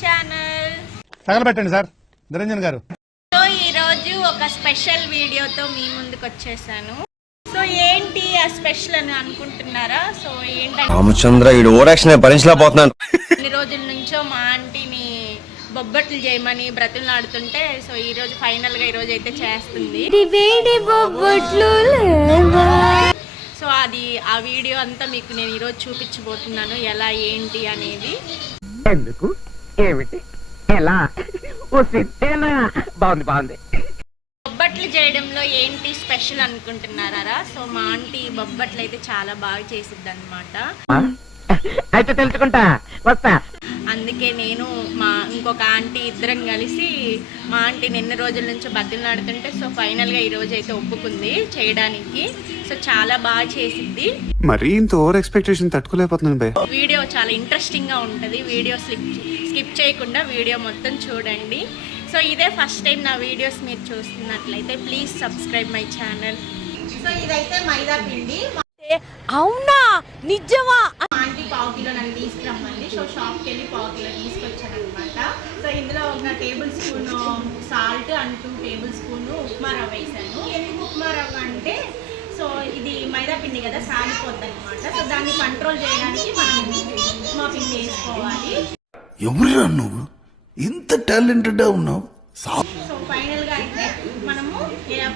Channel. తగలబెట్టండి sir. Niranjan గారు. So ఈ రోజు ఒక స్పెషల్ వీడియోతో మీ ముందుకు వచ్చేసాను. సో ఏంటి ఆ స్పెషల్ అని అనుకుంటున్నారా? సో ఏంటంటే రామచంద్ర ఈ ఓరాక్షన్ భరించలేకపోతున్నాను కొన్ని రోజుల నుంచో మా ఆంటీని బొబ్బట్లు చేయమని బ్రతులాడుతుంటే సో ఈ రోజు ఫైనల్గా ఈ రోజు అయితే చేస్తుంది. సో అది ఆ వీడియో అంతా మీకు నేను ఈరోజు చూపించబోతున్నాను. ఎలా ఏంటి అనేది. ఎందుకు? ఏమిటి? ఎలా? ఓ సిద్ధేనా? బాగుంది బాగుంది. బొబ్బట్లు చేయడంలో ఏంటి స్పెషల్ అనుకుంటున్నారా సో మా ఆంటీ బొబ్బట్లు అయితే చాలా బాగా చేసిద్ది అనమాట? అయితే తెలుసుకుంటా. వస్తా. అందుకే నేను మా ఇంకొక ఆంటీ ఇద్దరం కలిసి మా ఆంటీ నిన్న రోజుల నుంచి బద్దలాడుతుంటే సో ఫైనల్గా ఈ రోజు అయితే ఒప్పుకుంది చేయడానికి. సో చాలా బాగా చేసిద్ది. మరీ ఇంత ఓవర్ ఎక్స్పెక్టేషన్ తట్టుకోలేకపోతున్నాను వీడియో చాలా ఇంట్రెస్టింగ్గా ఉంటుంది. వీడియో స్లిప్ స్కిప్ చేయకుండా వీడియో మొత్తం చూడండి. సో ఇదే ఫస్ట్ టైం నా వీడియోస్ మీరు చూస్తున్నట్లయితే please subscribe my channel. So ఇదైతే మైదా పిండి. అవునా? నిజమా? పావు కిలో నన్ను తీసుకురమ్మంది. సో షాప్కి వెళ్ళి పావు కిలో తీసుకొచ్చాను అనమాట సో ఇందులో ఒక tablespoon salt and two tablespoon upma rava వేసాను. ఎందుకు ఉప్మా రవ్వ అంటే సో ఇది మైదా పిండి కదా సాగిపోద్ది అనమాట సో దాన్ని కంట్రోల్ చేయడానికి మనం ఉప్మా పిండి వేసుకోవాలి. ఎవరు నువ్వు? ఇంత టాలెంటెడ్గా ఉన్నావు. సో అయితే మనము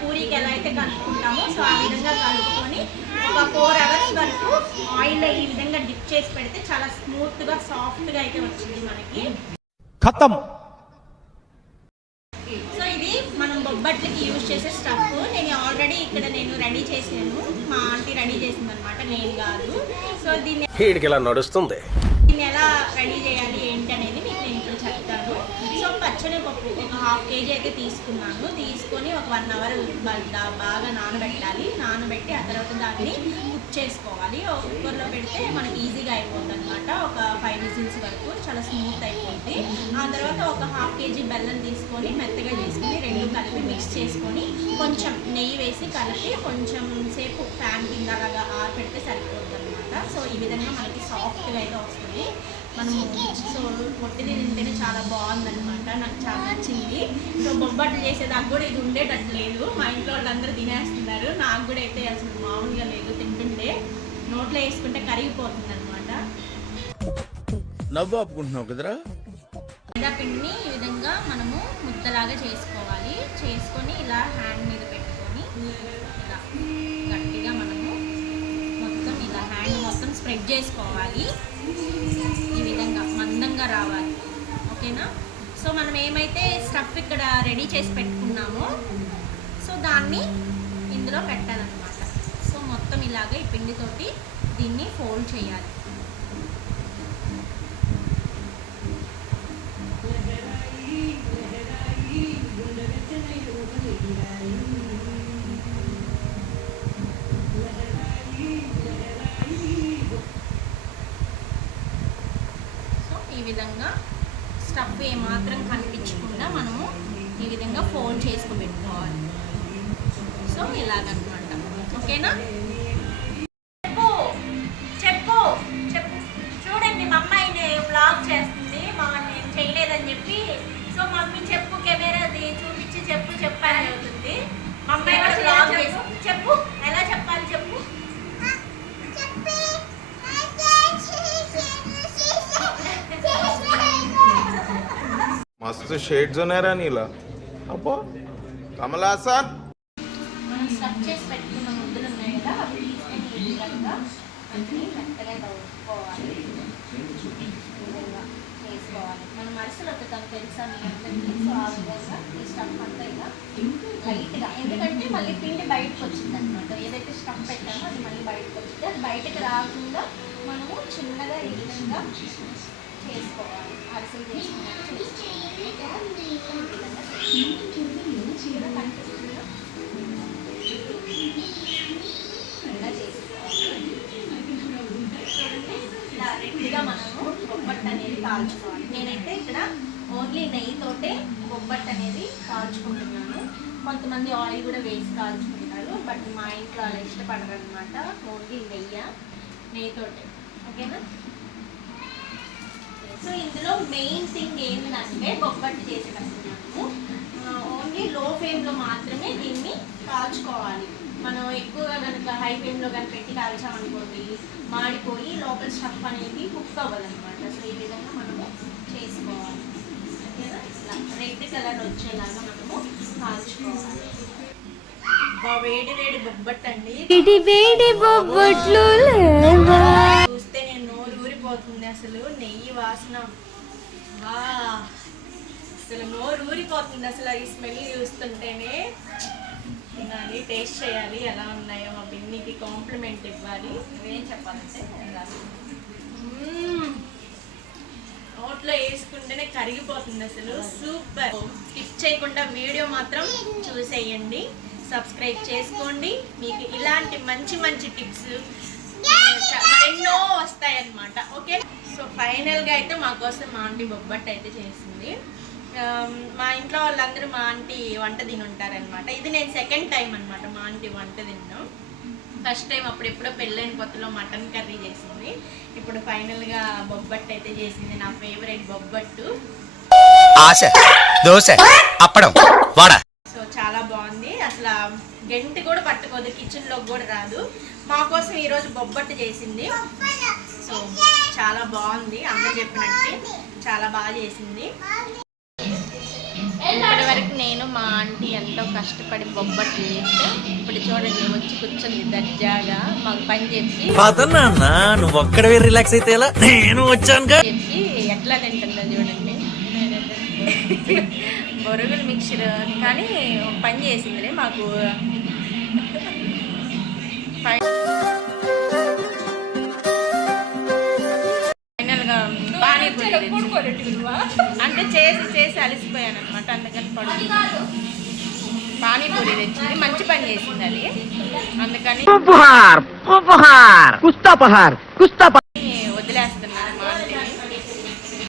పూరీకి ఎలా అయితే కలుపుకుంటామో సో ఆ విధంగా కలుపుకొని ఒక ఫోర్ అవర్స్ వరకు ఆయిల్ ఈ విధంగా డిప్ చేసి పెడితే చాలా స్మూత్గా సాఫ్ట్గా అయితే వచ్చింది మనకి. ఖతం. సో ఇది మనం బొబ్బట్లకి యూజ్ చేసే స్టఫ్. నేను ఆల్రెడీ ఇక్కడ నేను రెడీ చేసాను మా ఆంటీ రెడీ చేసింది అనమాట నేను కాదు. సో దీన్ని ఇలా నడుస్తుంది. దీన్ని ఎలా రెడీ చేయాలి ఏంటి అనేది సో పచ్చనిపప్పు ఒక హాఫ్ కేజీ అయితే తీసుకున్నాను. తీసుకొని ఒక వన్ అవర్ బాగా నానబెట్టాలి. నానబెట్టి ఆ తర్వాత దాన్ని కుక్ చేసుకోవాలి. కుక్కర్లో పెడితే మనకి ఈజీగా అయిపోతుంది అనమాట ఒక ఫైవ్ విజిల్స్ వరకు చాలా స్మూత్ అయిపోతుంది ఆ తర్వాత ఒక హాఫ్ కేజీ బెల్లం తీసుకొని మెత్తగా తీసుకొని రెండు కలిపి మిక్స్ చేసుకొని కొంచెం నెయ్యి వేసి కలిపి కొంచెం సేపు ఫ్యాన్ కింద అలాగా ఆరపెడితే సరిపోతుంది అనమాట సో ఈ విధంగా మనకి సాఫ్ట్గా అయితే వస్తుంది. మనము సో ఒట్టిది తింటేనే చాలా బాగుందన్నమాట. నాకు చాలా నచ్చింది. సో బొబ్బట్లు చేసేదాకా కూడా ఇది ఉండేటట్టు లేదు. మా ఇంట్లో వాళ్ళందరూ తినేస్తున్నారు. నాకు కూడా అయితే అసలు మామూలుగా లేదు. తింటుంటే నోట్లో వేసుకుంటే కరిగిపోతుంది అనమాట నవ్వు ఆపుకుంటున్నావు కదరా? పిండిని ఈ విధంగా మనము ముద్దలాగా చేసుకోవాలి. చేసుకొని ఇలా హ్యాండ్ మీద పెట్టుకొని ఇలా గట్టిగా మనము మొత్తం ఇలా హ్యాండ్ మొత్తం స్ప్రెడ్ చేసుకోవాలి. ఈ విధంగా మందంగా రావాలి. ఓకేనా? సో మనం ఏమైతే స్టఫ్ ఇక్కడ రెడీ చేసి పెట్టుకున్నామో సో దాన్ని ఇందులో పెట్టాలన్నమాట. సో మొత్తం ఇలాగ ఈ పిండితోటి దీన్ని ఫోల్డ్ చేయాలి. సో విధంగా స్టఫ్ ఏమాత్రం కనిపించకుండా మనము ఈ విధంగా ఫోల్డ్ చేసుకుని పెట్టుకోవాలి. సో ఇలాగనమాట. ఓకేనా విధంగా అన్నీ మెత్తగా కలుపుకోవాలి అబ్బో కమలా సార్ మనం అరిసెలు వద్దుతాం తెలుసా మీ అందరికీ సో ఆ విధంగా ఈ స్టఫ్ అంతా ఇలా లైట్గా ఎందుకంటే మళ్ళీ పిండి బయటకు వచ్చింది అనమాట ఏదైతే స్టఫ్ పెట్టామో అది మళ్ళీ బయటకు వచ్చింది అది బయటకు రాకుండా మనము చిన్నగా ఈ విధంగా చేసుకోవాలి. అరిసెలు చేసుకున్నట్టు చేసుకోవాలి ఓకేనా? ఈ విధంగా చేసుకోవాలి. ఇలా కనిపిస్తుందా? ఇలా చేసుకోవాలి. చూడండి, ఇలా మనము బొబ్బట్టు అనేది కాల్చుకోవాలి నేనైతే ఇక్కడ ఓన్లీ నెయ్యితోటే బొబ్బట్టు అనేది కాల్చుకుంటున్నాను కొంతమంది ఆయిల్ కూడా వేసి కాల్చుకుంటారు బట్ మా ఇంట్లో అలా ఇష్టపడరు అనమాట ఓన్లీ నెయ్యి నెయ్యితోటే ఓకేనా సో ఇందులో మెయిన్ థింగ్ ఏంటంటే బొబ్బట్టు చేసేటప్పుడు మనము ఓన్లీ లో ఫ్లేమ్లో మాత్రమే దీన్ని కాల్చుకోవాలి. మనం ఎక్కువగా కనుక హై ఫ్లేమ్లో కనుక పెట్టి కాల్చామనుకోండి మాడిపోయి లోపల స్టఫ్ అనేది కుక్ అవ్వదన్నమాట. సో ఈ విధంగా మనము చేసుకోవాలి. ఓకేనా? రెడ్ కలర్ వచ్చేలాగా మనము కాల్చుకోవాలి. వేడి వేడి అండి. బొబ్బట్లు చూస్తే నేను నోరు ఊరిపోతుంది అసలు నెయ్యి వాసన. వా అసలు నోరు ఊరిపోతుంది. అసలు ఈ స్మెల్ చూస్తుంటేనే తినాలి టేస్ట్ చేయాలి ఎలా ఉన్నాయో మా బిన్నికి కాంప్లిమెంట్ ఇవ్వాలి. ఏం చెప్పాలంటే. నోట్లో వేసుకుంటేనే కరిగిపోతుంది అసలు. సూపర్. స్కిప్ చేయకుండా వీడియో మాత్రం చూసేయండి. సబ్స్క్రైబ్ చేసుకోండి. మీకు ఇలాంటి మంచి మంచి టిప్స్ మరెన్నో వస్తాయన్నమాట. ఓకే? సో ఫైనల్గా అయితే మా కోసం మా ఆంటీ బొబ్బట్టు అయితే చేసింది. మా ఇంట్లో వాళ్ళందరూ మా ఆంటీ వంట తిని ఉంటారనమాట ఇది నేను సెకండ్ టైం అనమాట మా ఆంటీ వంట తిన్నాం. ఫస్ట్ టైం అప్పుడు ఎప్పుడో పెళ్ళైన కొత్తలో మటన్ కర్రీ చేసింది. ఇప్పుడు ఫైనల్గా బొబ్బట్టు అయితే చేసింది. నా ఫేవరెట్ బొబ్బట్టు. ఆశ దోశ అప్పడం వాడ. సో చాలా బాగుంది. అసలు గంటి కూడా పట్టుకోదు కిచెన్లోకి కూడా రాదు. మా కోసం ఈరోజు బొబ్బట్టు చేసింది. సో చాలా బాగుంది. అందరు చెప్పినట్టు చాలా బాగా చేసింది. ఇప్పటి వరకు నేను మా ఆంటీ ఎంతో కష్టపడి బొబ్బట్టు చేస్తే ఇప్పుడు చూడండి వచ్చి కూర్చుంది దర్జాగా మాకు పని చెప్పి నువ్వు ఒక్కడవే రిలాక్స్ అయితే ఎలా? నేను వచ్చానుగా చెప్పి ఎట్లా తింటుందో చూడండి. బొరుగులు మిక్చర్ కానీ పని చేసిందిలే మాకు. అంటే చేసి చేసి అలసిపోయాను అనమాట అందుకని పడుతుంది పానీపూరి తెచ్చింది మంచి పని చేసింది అది. అందుకని